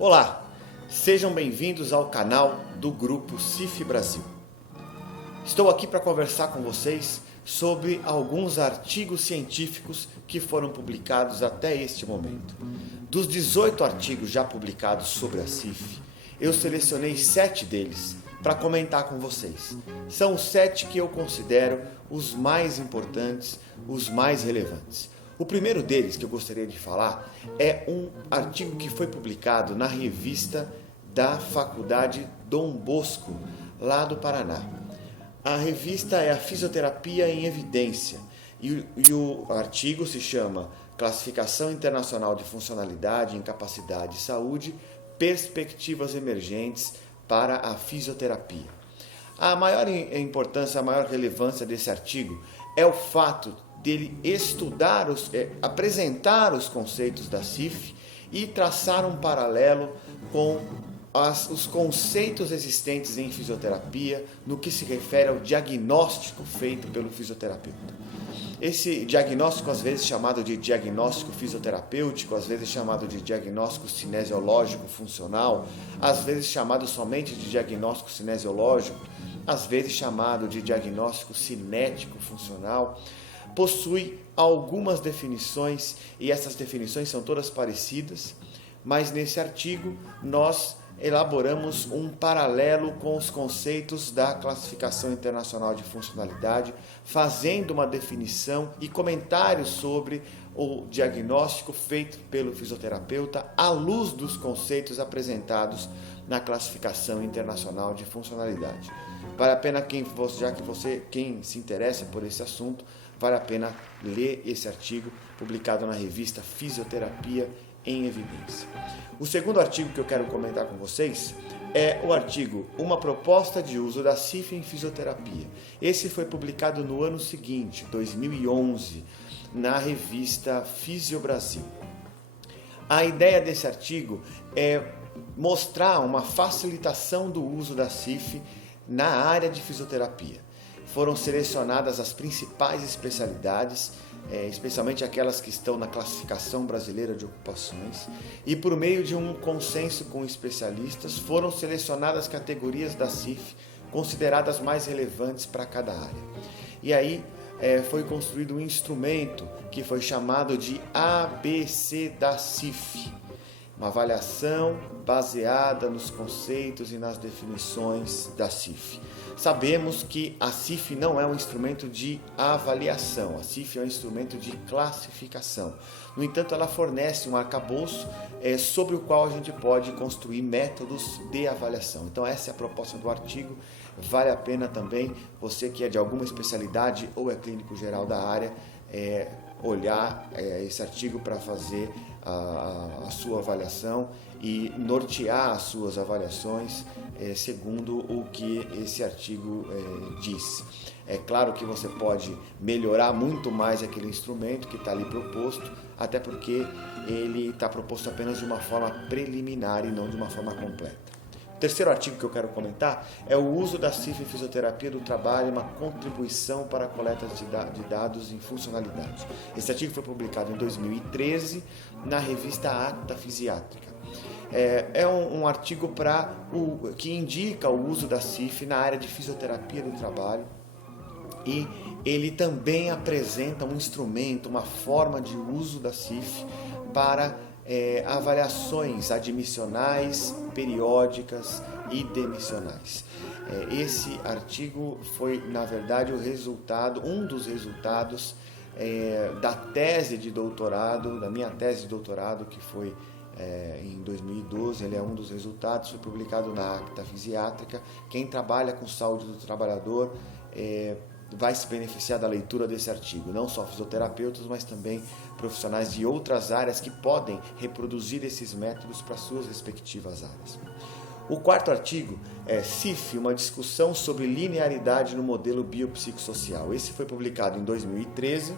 Olá, sejam bem-vindos ao canal do Grupo CIF Brasil. Estou aqui para conversar com vocês sobre alguns artigos científicos que foram publicados até este momento. Dos 18 artigos já publicados sobre a CIF, eu selecionei 7 deles para comentar com vocês. São os 7 que eu considero os mais importantes, os mais relevantes. O primeiro deles que eu gostaria de falar é um artigo que foi publicado na revista da Faculdade Dom Bosco, lá do Paraná. A revista é a Fisioterapia em Evidência e o artigo se chama Classificação Internacional de Funcionalidade, Incapacidade e Saúde, Perspectivas Emergentes para a Fisioterapia. A maior importância, a maior relevância desse artigo é o fato dele apresentar os conceitos da CIF e traçar um paralelo com os conceitos existentes em fisioterapia no que se refere ao diagnóstico feito pelo fisioterapeuta. Esse diagnóstico, às vezes chamado de diagnóstico fisioterapêutico, às vezes chamado de diagnóstico cinesiológico funcional, às vezes chamado somente de diagnóstico cinesiológico, às vezes chamado de diagnóstico cinético funcional, possui algumas definições e essas definições são todas parecidas, mas nesse artigo nós elaboramos um paralelo com os conceitos da Classificação Internacional de Funcionalidade, fazendo uma definição e comentários sobre o diagnóstico feito pelo fisioterapeuta à luz dos conceitos apresentados na Classificação Internacional de Funcionalidade. Vale a pena, quem se interessa por esse assunto, vale a pena ler esse artigo publicado na revista Fisioterapia em Evidência. O segundo artigo que eu quero comentar com vocês é o artigo Uma proposta de uso da CIF em fisioterapia. Esse foi publicado no ano seguinte, 2011, na revista Fisiobrasil. A ideia desse artigo é mostrar uma facilitação do uso da CIF na área de fisioterapia. Foram selecionadas as principais especialidades, especialmente aquelas que estão na Classificação Brasileira de Ocupações, e por meio de um consenso com especialistas, foram selecionadas categorias da CIF consideradas mais relevantes para cada área. E aí foi construído um instrumento que foi chamado de ABC da CIF, uma avaliação baseada nos conceitos e nas definições da CIF. Sabemos que a CIF não é um instrumento de avaliação, a CIF é um instrumento de classificação. No entanto, ela fornece um arcabouço sobre o qual a gente pode construir métodos de avaliação. Então essa é a proposta do artigo, vale a pena também, você que é de alguma especialidade ou é clínico geral da área, olhar esse artigo para fazer a sua avaliação e nortear as suas avaliações segundo o que esse artigo diz. É claro que você pode melhorar muito mais aquele instrumento que está ali proposto, até porque ele está proposto apenas de uma forma preliminar e não de uma forma completa. O terceiro artigo que eu quero comentar é o uso da CIF em fisioterapia do trabalho e uma contribuição para a coleta de dados em funcionalidade. Esse artigo foi publicado em 2013 na revista Acta Fisiátrica. É um artigo que indica o uso da CIF na área de fisioterapia do trabalho e ele também apresenta um instrumento, uma forma de uso da CIF para avaliações admissionais, periódicas e demissionais. Esse artigo foi, na verdade, um dos resultados da tese de doutorado, da minha tese de doutorado, que foi em 2012, ele é um dos resultados, foi publicado na Acta Fisiátrica. Quem trabalha com saúde do trabalhador vai se beneficiar da leitura desse artigo, não só fisioterapeutas, mas também profissionais de outras áreas que podem reproduzir esses métodos para suas respectivas áreas. O quarto artigo é CIF, uma discussão sobre linearidade no modelo biopsicossocial. Esse foi publicado em 2013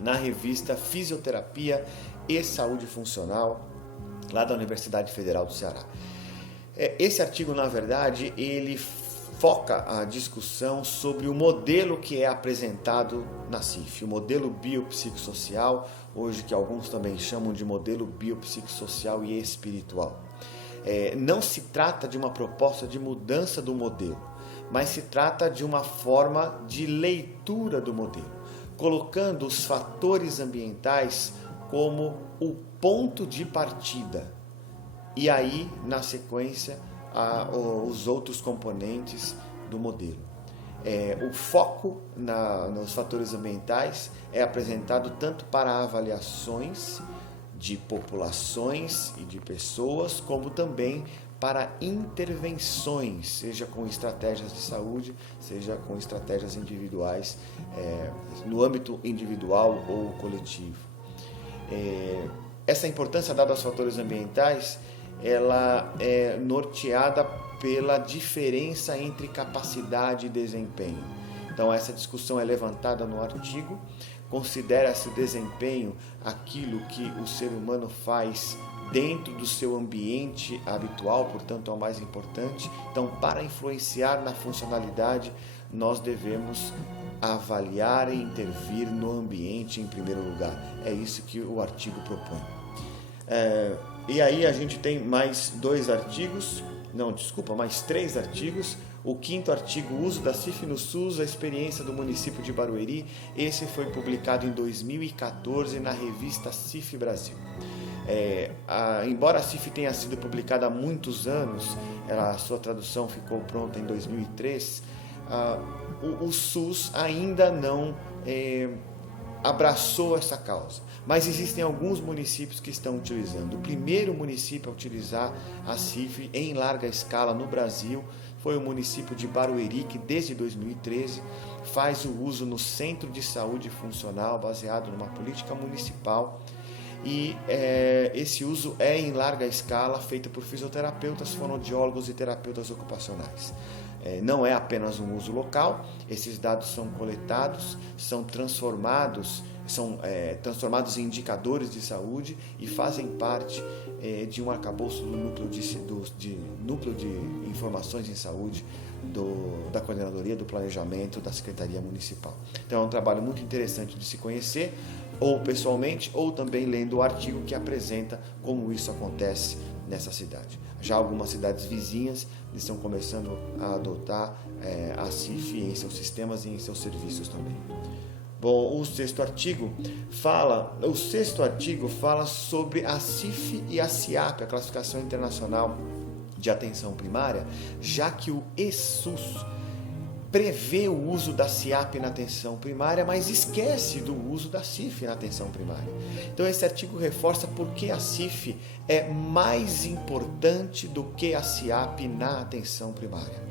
na revista Fisioterapia e Saúde Funcional, lá da Universidade Federal do Ceará. Esse artigo, na verdade, ele foca a discussão sobre o modelo que é apresentado na CIF, o modelo biopsicossocial, hoje que alguns também chamam de modelo biopsicossocial e espiritual. Não se trata de uma proposta de mudança do modelo, mas se trata de uma forma de leitura do modelo, colocando os fatores ambientais como o ponto de partida. E aí, na sequência, os outros componentes do modelo. O foco nos fatores ambientais é apresentado tanto para avaliações de populações e de pessoas, como também para intervenções, seja com estratégias de saúde, seja com estratégias individuais, no âmbito individual ou coletivo. Essa importância dada aos fatores ambientais, ela é norteada pela diferença entre capacidade e desempenho. Então essa discussão é levantada no artigo, considera-se desempenho aquilo que o ser humano faz dentro do seu ambiente habitual, portanto é o mais importante. Então, para influenciar na funcionalidade, nós devemos avaliar e intervir no ambiente em primeiro lugar. É isso que o artigo propõe. E aí a gente tem mais três artigos. O quinto artigo, uso da CIF no SUS, a experiência do município de Barueri. Esse foi publicado em 2014 na revista CIF Brasil. Embora a CIF tenha sido publicada há muitos anos, a sua tradução ficou pronta em 2003, o SUS ainda não abraçou essa causa. Mas existem alguns municípios que estão utilizando. O primeiro município a utilizar a CIF em larga escala no Brasil foi o município de Barueri, que desde 2013 faz o uso no Centro de Saúde Funcional, baseado numa política municipal. E esse uso é em larga escala, feito por fisioterapeutas, fonoaudiólogos e terapeutas ocupacionais. Não é apenas um uso local, esses dados são coletados, são transformados em indicadores de saúde e fazem parte de um arcabouço do núcleo de informações em saúde da Coordenadoria do Planejamento da Secretaria Municipal. Então é um trabalho muito interessante de se conhecer, ou pessoalmente, ou também lendo o artigo que apresenta como isso acontece nessa cidade. Já algumas cidades vizinhas estão começando a adotar a CIF em seus sistemas e em seus serviços também. Bom, o sexto artigo fala sobre a CIF e a CIAP, a Classificação Internacional de Atenção Primária, já que o ESUS prevê o uso da CIAP na atenção primária, mas esquece do uso da CIF na atenção primária. Então esse artigo reforça por que a CIF é mais importante do que a CIAP na atenção primária.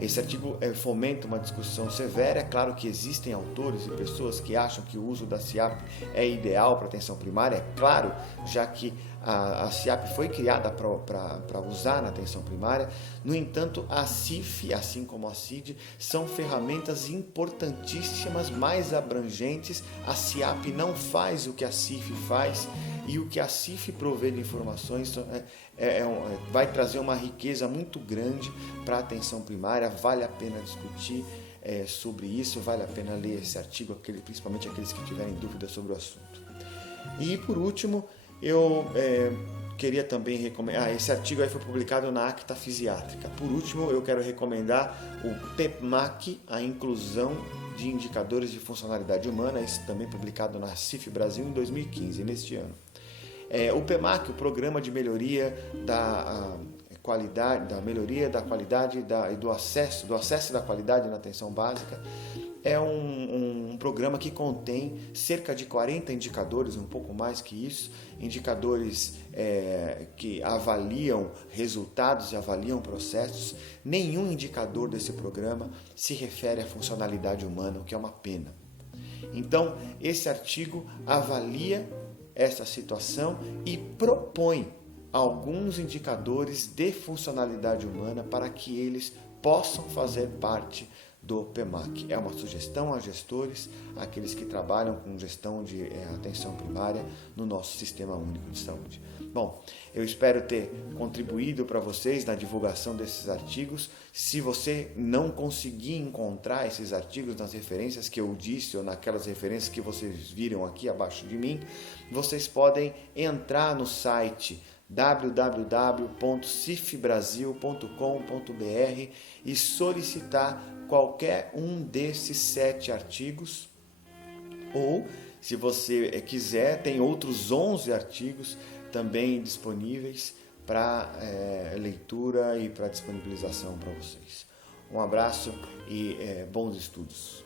Esse artigo fomenta uma discussão severa. É claro que existem autores e pessoas que acham que o uso da CIAP é ideal para atenção primária, é claro, já que a CIAP foi criada para usar na atenção primária. No entanto, a CIF, assim como a CID, são ferramentas importantíssimas, mais abrangentes. A CIAP não faz o que a CIF faz, e o que a CIF provê de informações vai trazer uma riqueza muito grande para a atenção primária. Vale a pena discutir sobre isso, vale a pena ler esse artigo, principalmente aqueles que tiverem dúvidas sobre o assunto. E por último, eu queria também recomendar, esse artigo aí foi publicado na Acta Fisiátrica. Por último, eu quero recomendar o PEMAC, a inclusão de indicadores de funcionalidade humana, isso também publicado na CIF Brasil em 2015, neste ano. O PEMAC, o Programa de Melhoria da Qualidade, e do acesso da qualidade na atenção básica, é um programa que contém cerca de 40 indicadores, um pouco mais que isso, indicadores que avaliam resultados e avaliam processos. Nenhum indicador desse programa se refere à funcionalidade humana, o que é uma pena. Então, esse artigo avalia essa situação e propõe alguns indicadores de funcionalidade humana para que eles possam fazer parte do PEMAC. É uma sugestão a gestores, aqueles que trabalham com gestão de atenção primária no nosso Sistema Único de Saúde. Bom, eu espero ter contribuído para vocês na divulgação desses artigos. Se você não conseguir encontrar esses artigos nas referências que eu disse ou naquelas referências que vocês viram aqui abaixo de mim, vocês podem entrar no site www.cifbrasil.com.br e solicitar qualquer um desses 7 artigos, ou, se você quiser, tem outros 11 artigos também disponíveis para leitura e para disponibilização para vocês. Um abraço e bons estudos.